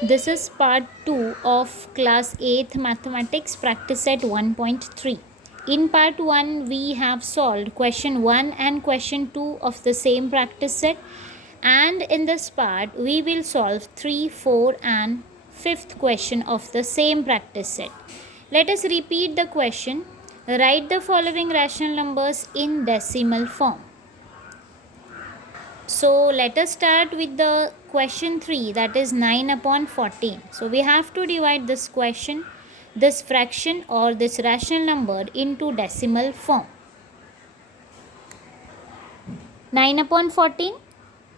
This is part 2 of class 8th mathematics practice set 1.3. In part 1 we have solved question 1 and question 2 of the same practice set, and in this part we will solve 3, 4 and 5th question of the same practice set. Let us repeat the question. Write the following rational numbers in decimal form. So let us start with the question 3, that is 9 upon 14. So we have to divide this question, this fraction or this rational number into decimal form. 9 upon 14,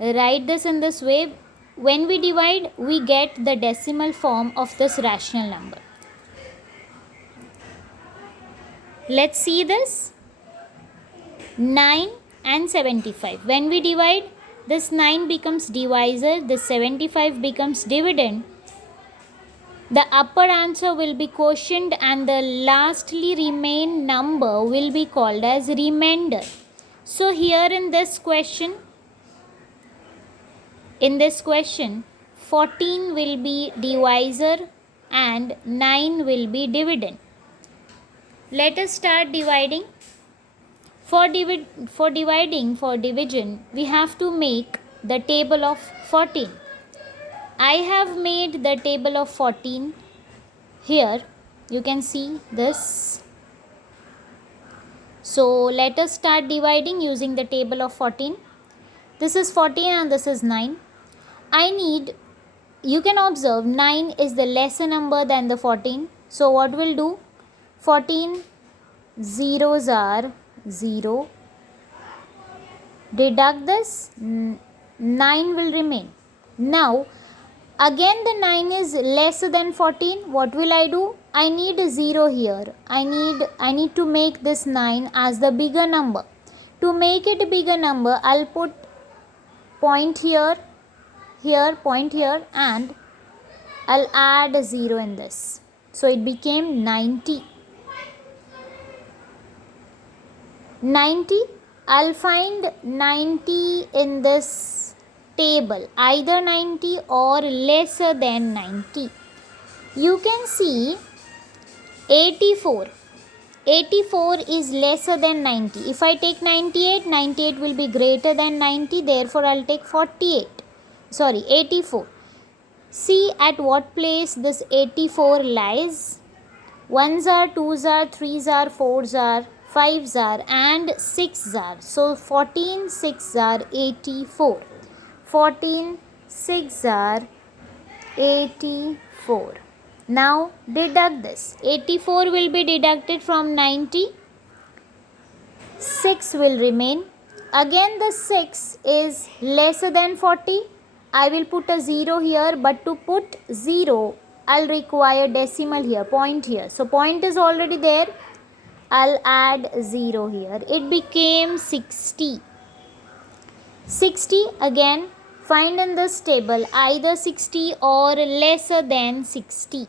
write this in this way. When we divide, we get the decimal form of this rational number. Let's see this. 9 and 75. When we divide, this 9 becomes divisor, this 75 becomes dividend. The upper answer will be quotient and the lastly remain number will be called as remainder. So here in this question, 14 will be divisor and 9 will be dividend. Let us start dividing. For division, we have to make the table of 14. I have made the table of 14 here. You can see this. So let us start dividing using the table of 14. This is 14 and this is 9. You can observe 9 is the lesser number than the 14. So what we'll do? 14 zeros are 0. Deduct this, 9 will remain. Now again the 9 is less than 14. What will I do? I need a 0 here. I need to make this 9 as the bigger number. To make it a bigger number, I'll put point here, point here, and I'll add a 0 in this. So it became 90. 90, I'll find 90 in this table, either 90 or lesser than 90. You can see 84. 84 is lesser than 90. If I take 98, 98 will be greater than 90. Therefore, I'll take 84. See at what place this 84 lies. 1s are, 2s are, 3s are, 4s are, 5s are and 6s are. So 14 6s are 84. 14 6s are 84. Now deduct this. 84 will be deducted from 90. 6 will remain. Again the 6 is lesser than 40. I will put a 0 here, but to put 0 I'll require decimal here, point here. So point is already there. I'll add 0 here. It became 60. 60 again, find in this table either 60 or lesser than 60.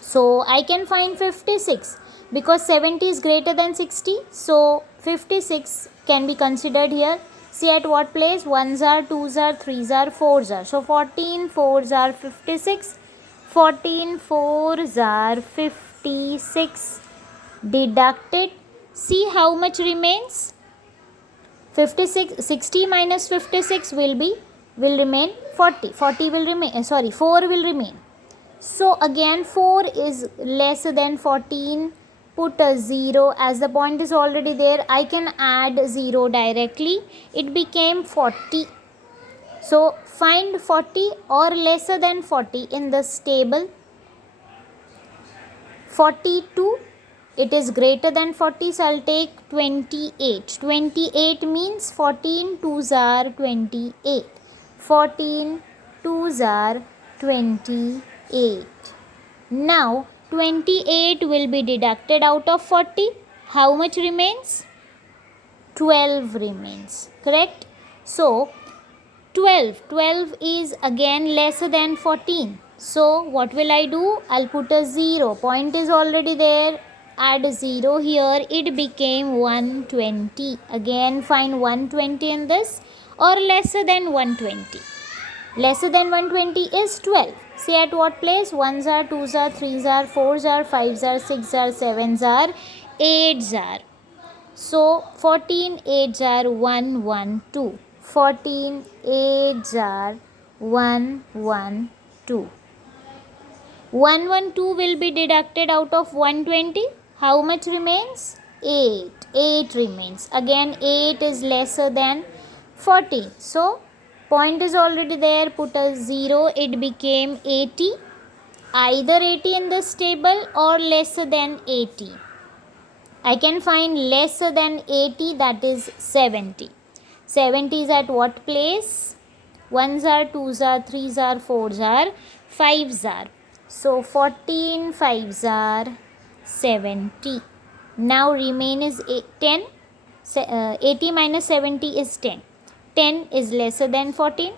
So I can find 56 because 70 is greater than 60. So 56 can be considered here. See at what place? 1s are, 2s are, 3s are, 4s are. So 14 4s are 56. 14 4s are 56. Deducted. See how much remains? 60 minus 56 will remain 40. 40 will remain, 4 will remain. So again 4 is lesser than 14. Put a 0 as the point is already there. I can add 0 directly. It became 40. So find 40 or lesser than 40 in this table. 42. It is greater than 40, so I'll take 28. 28 means 14 2s are 28. 14 2s are 28. Now 28 will be deducted out of 40. How much remains? 12 remains. Correct? So 12 is again lesser than 14. So what will I do? I'll put a 0. Point is already there. Add 0 here. It became 120. Again find 120 in this or lesser than 120. Lesser than 120 is 12. Say at what place? 1s are, 2s are, 3s are, 4s are, 5s are, 6s are, 7s are, 8s are. So 14 8s are 112. 14 8s are 112. 112 will be deducted out of 120. How much remains? 8. 8 remains. Again 8 is lesser than 14. So point is already there. Put a 0. It became 80. Either 80 in this table or lesser than 80. I can find lesser than 80, that is 70. 70 is at what place? 1s are, 2s are, 3s are, 4s are, 5s are. So 14 5s are 70. Now remain is 10. 80 minus 70 is 10. 10 is lesser than 14.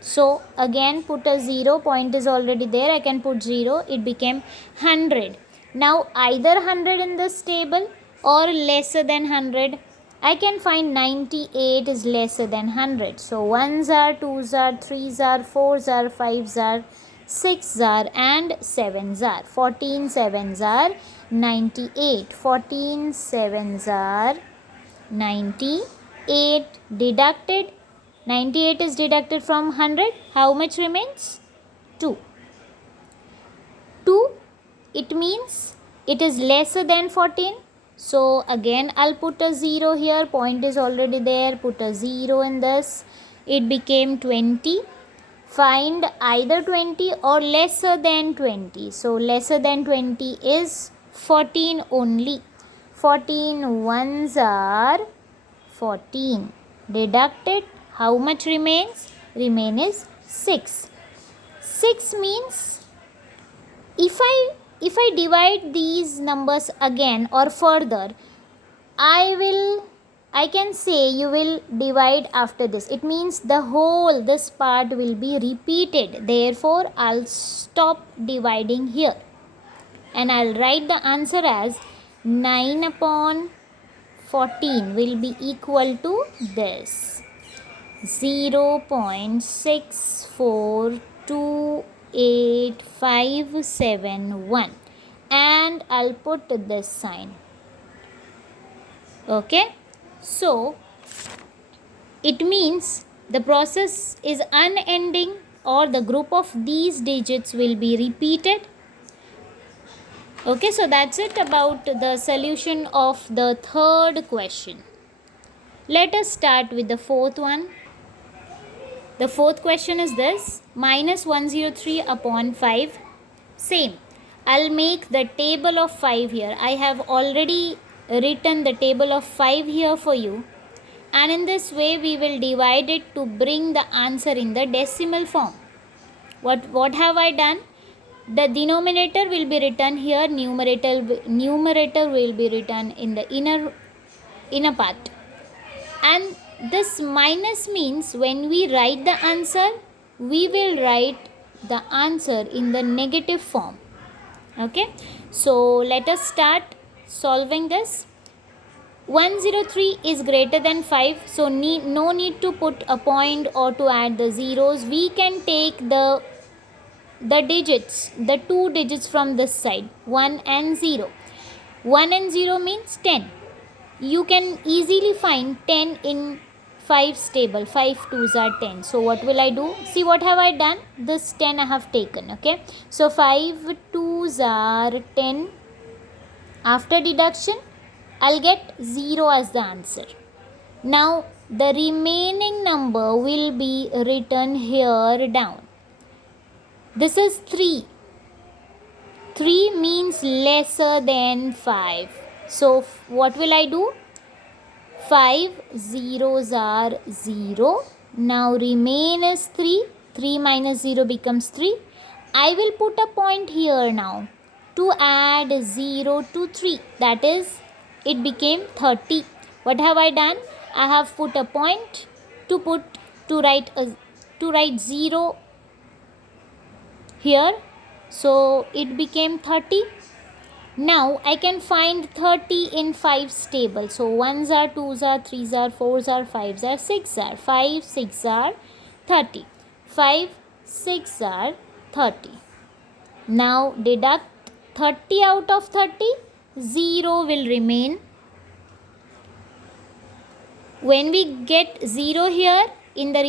So again put a 0. Point is already there. I can put 0. It became 100. Now either 100 in this table or lesser than 100. I can find 98 is lesser than 100. So 1s are, 2s are, 3s are, 4s are, 5s are, 6s are and 7s are. 14 7s are 98. 14 7s are 98. Deducted. 98 is deducted from 100. How much remains? 2. 2, it means it is lesser than 14. So again I'll put a 0 here. Point is already there. Put a 0 in this. It became 20. Find either 20 or lesser than 20. So lesser than 20 is 14 only. 14 ones are 14. Deducted. How much remains? Remain is 6. 6 means if I divide these numbers again or further, I can say you will divide after this. It means this part will be repeated. Therefore, I'll stop dividing here. And I'll write the answer as 9 upon 14 will be equal to this. 0.642857 and I'll put this sign. Okay, so it means the process is unending or the group of these digits will be repeated. Okay, so that's it about the solution of the third question. Let us start with the fourth one. The fourth question is this: minus 103 upon 5. Same. I'll make the table of 5 here. I have already written the table of 5 here for you. And in this way, we will divide it to bring the answer in the decimal form. What have I done? The denominator will be written here. Numerator will be written in the inner part. And this minus means when we write the answer, we will write the answer in the negative form. Okay, so let us start solving this. 103 is greater than 5, so no need to put a point or to add the zeros. We can take the digits, the two digits from this side, 1 and 0. 1 and 0 means 10. You can easily find 10 in 5's table. 5 2s are 10. So what will I do? See, what have I done? This 10 I have taken. Okay, so 5 2s are 10. After deduction, I'll get 0 as the answer. Now the remaining number will be written here down. This is 3. 3 means lesser than 5. So what will I do? 5 zeros are 0. Now remain is 3. 3 minus 0 becomes 3. I will put a point here now to add 0 to 3. That is, it became 30. What have I done? I have put a point to write 0 here. So it became 30. Now I can find 30 in 5's table. So 1s are, 2s are, 3s are, 4s are, 5s are, 6s are. 5 6 are 30. 5 6 are 30. Now deduct 30 out of 30, 0 will remain. When we get 0 here in the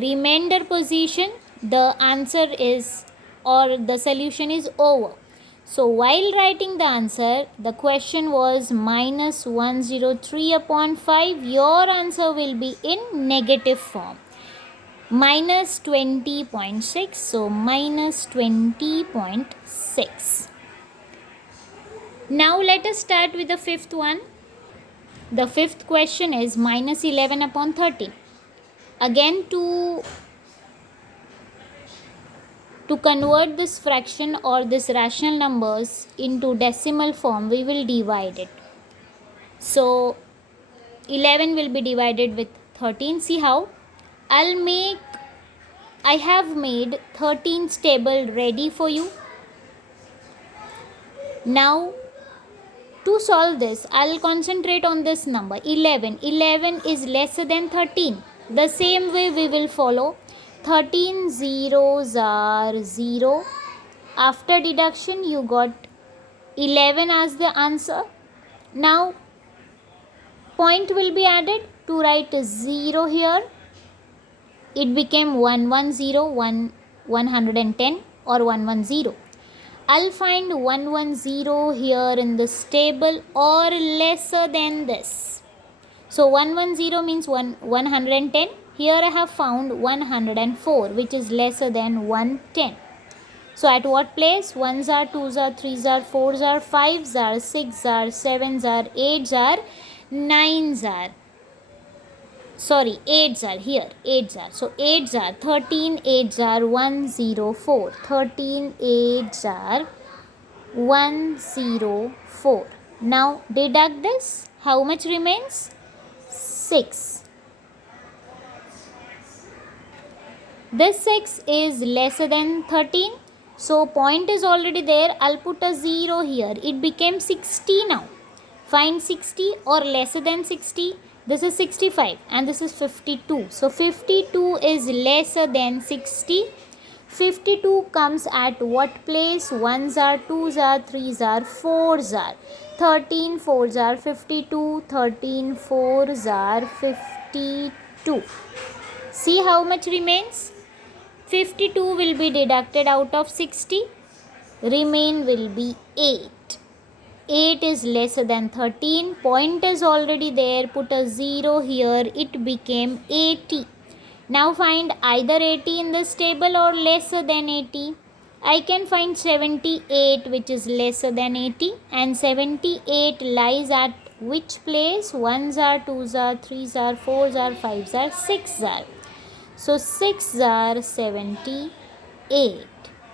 remainder position, the answer is, or the solution is over. So while writing the answer, the question was minus 103 upon 5. Your answer will be in negative form. Minus 20.6. So minus 20.6. Now let us start with the fifth one. The fifth question is minus 11 upon 13. Again, to convert this fraction or this rational numbers into decimal form, we will divide it. So 11 will be divided with 13. See how? I have made 13's table ready for you. Now to solve this, I'll concentrate on this number 11. 11 is lesser than 13. The same way we will follow. 13 zeros are 0. After deduction, you got 11 as the answer. Now, point will be added to write 0 here. It became 110, 110 or 110. I'll find 110 here in this table or lesser than this. So 110 means 110. Here I have found 104, which is lesser than 110. So at what place? 1s are, 2s are, 3s are, 4s are, 5s are, 6s are, 7s are, 8s are, 9s are. Sorry, 8s are here. 8s are. So 8s are 13, 8s are 104. 13 8s are 104. Now deduct this. How much remains? 6. This 6 is lesser than 13. So point is already there. I'll put a 0 here. It became 60 now. Find 60 or lesser than 60. This is 65 and this is 52. So 52 is lesser than 60. 52 comes at what place? 1s are, 2s are, 3s are, 4s are. 13 4s are 52. 13 4s are 52. See how much remains? 52 will be deducted out of 60. Remain will be 8. 8 is lesser than 13. Point is already there. Put a 0 here. It became 80. Now find either 80 in this table or lesser than 80. I can find 78, which is lesser than 80. And 78 lies at which place? 1s are, 2s are, 3s are, 4s are, 5s are, 6s are. So 6 are 78.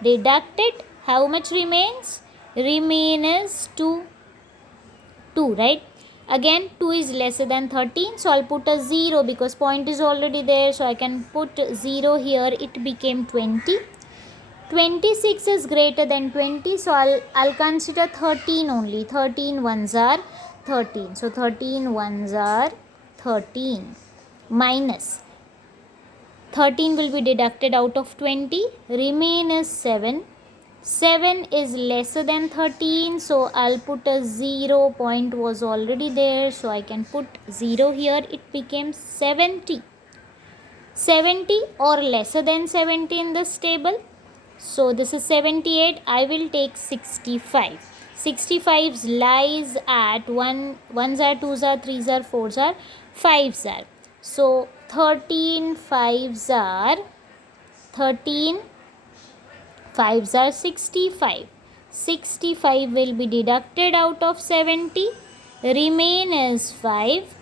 Deduct it. How much remains? Remain is 2. 2, right? Again 2 is lesser than 13. So I'll put a 0 because point is already there. So I can put 0 here. It became 20. 26 is greater than 20. So I'll consider 13 only. 13 1s are 13. So 13 1s are 13. Minus 13 will be deducted out of 20. Remain is 7. 7 is lesser than 13. So I'll put a 0. Point was already there. So I can put 0 here. It became 70. 70 or lesser than 70 in this table. So this is 78. I will take 65. 65 lies at 1s are, 2s are, 3s are, 4s are, 5s are. So 13 5s are 13 5s are 65. 65 will be deducted out of 70. Remain is 5.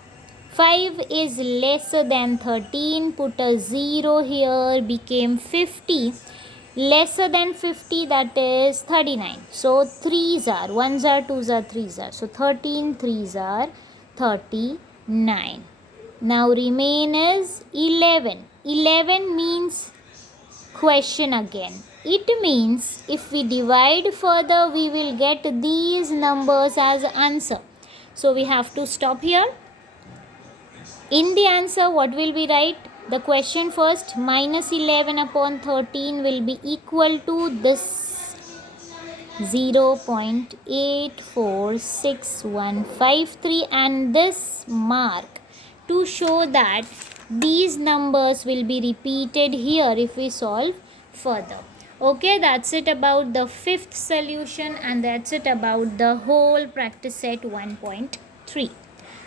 5 is lesser than 13. Put a 0 here. Became 50. Lesser than 50, that is 39. So 3s are, 1s are, 2s are, 3s are. So 13 3s are 39. Now remain is 11. 11 means question again. It means if we divide further, we will get these numbers as answer. So we have to stop here. In the answer, what will we write? The question first, minus 11 upon 13 will be equal to this 0.846153 and this mark to show that these numbers will be repeated here if we solve further. Okay, that's it about the fifth solution, and that's it about the whole practice set 1.3.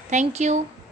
Thank you.